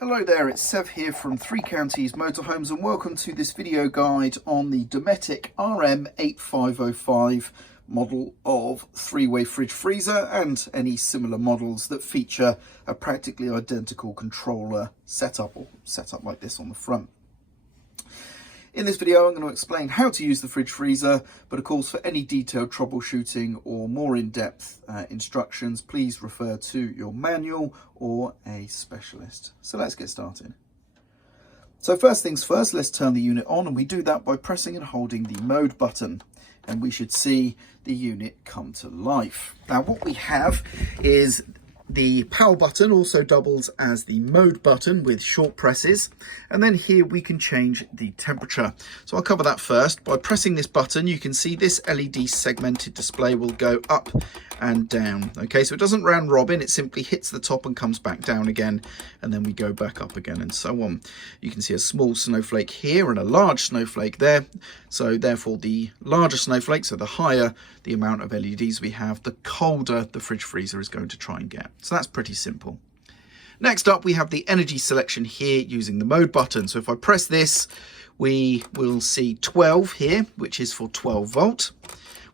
Hello there, it's Sev here from Three Counties Motorhomes and welcome to this video guide on the Dometic RM 8505 model of three-way fridge freezer and any similar models that feature a practically identical controller setup or setup like this on the front. In this video, I'm going to explain how to use the fridge freezer, but of course for any detailed troubleshooting or more in-depth instructions, please refer to your manual or a specialist. So let's get started. So first things first, let's turn the unit on, and we do that by pressing and holding the mode button, and we should see the unit come to life. Now what we have is the power button also doubles as the mode button with short presses, and then here we can change the temperature. So I'll cover that first. By pressing this button, you can see this LED segmented display will go up and down. Okay, so it doesn't round robin, it simply hits the top and comes back down again, and then we go back up again and so on. You can see a small snowflake here and a large snowflake there. So therefore the larger snowflake, so the higher the amount of LEDs we have, the colder the fridge freezer is going to try and get. So that's pretty simple. Next up, we have the energy selection here using the mode button. So if I press this, we will see 12 here, which is for 12 volt.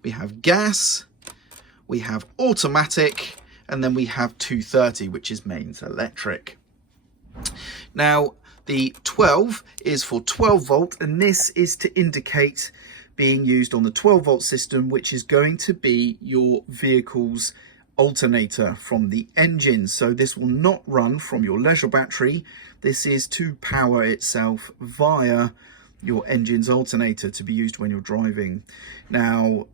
We have gas, we have automatic, and then we have 230, which is mains electric. Now, the 12 is for 12 volt, and this is to indicate being used on the 12 volt system, which is going to be your vehicle's alternator from the engine. So this will not run from your leisure battery. This is to power itself via your engine's alternator to be used when you're driving. Now,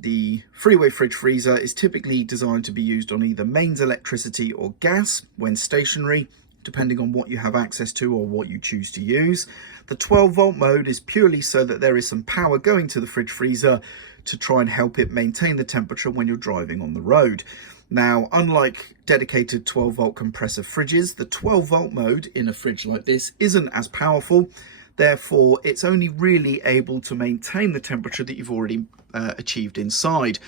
the freeway fridge freezer is typically designed to be used on either mains electricity or gas when stationary, depending on what you have access to or what you choose to use. The 12 volt mode is purely so that there is some power going to the fridge freezer to try and help it maintain the temperature when you're driving on the road. Now, unlike dedicated 12 volt compressor fridges, the 12 volt mode in a fridge like this isn't as powerful. Therefore, it's only really able to maintain the temperature that you've already achieved inside.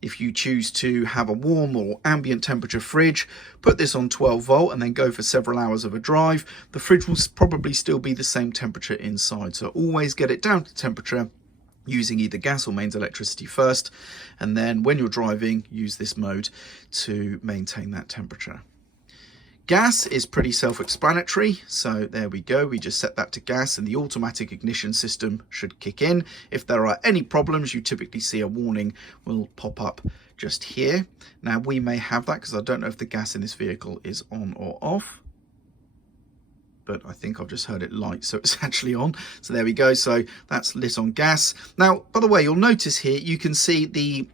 If you choose to have a warm or ambient temperature fridge, put this on 12 volt and then go for several hours of a drive, the fridge will probably still be the same temperature inside. So always get it down to temperature using either gas or mains electricity first, and then when you're driving, use this mode to maintain that temperature. Gas is pretty self-explanatory, so there we go. We just set that to gas and the automatic ignition system should kick in. If there are any problems, you typically see a warning will pop up just here. Now we may have that because I don't know if the gas in this vehicle is on or off, but I think I've just heard it light, so it's actually on. So there we go. So that's lit on gas. Now, by the way, you'll notice here, you can see the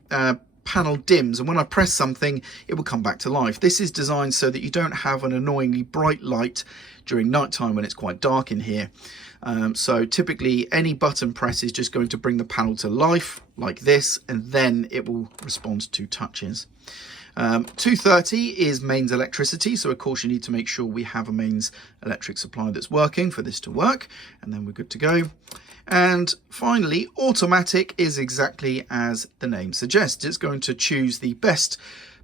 panel dims, and when I press something it will come back to life. This is designed so that you don't have an annoyingly bright light during night time when it's quite dark in here. So typically any button press is just going to bring the panel to life like this, and then it will respond to touches. 230 is mains electricity, so of course you need to make sure we have a mains electric supply that's working for this to work, and then we're good to go. And finally, automatic is exactly as the name suggests. It's going to choose the best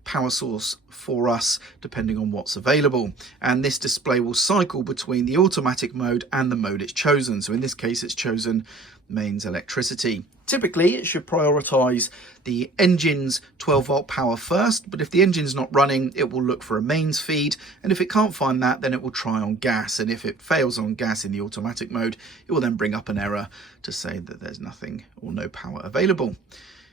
power source for us depending on what's available, and this display will cycle between the automatic mode and the mode it's chosen. So in this case it's chosen mains electricity. Typically it should prioritize the engine's 12 volt power first, but if the engine's not running it will look for a mains feed, and if it can't find that then it will try on gas, and if it fails on gas in the automatic mode it will then bring up an error to say that there's nothing or no power available.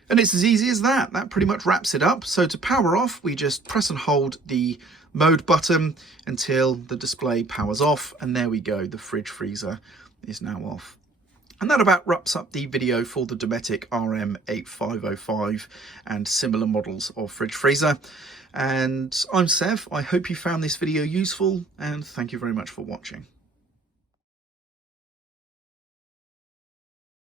And it's as easy as that. That pretty much wraps it up. So to power off, we just press and hold the mode button until the display powers off, and there we go, the fridge freezer is now off. And that about wraps up the video for the Dometic RM 8505 and similar models of fridge freezer. And I'm Sev. I hope you found this video useful, and thank you very much for watching.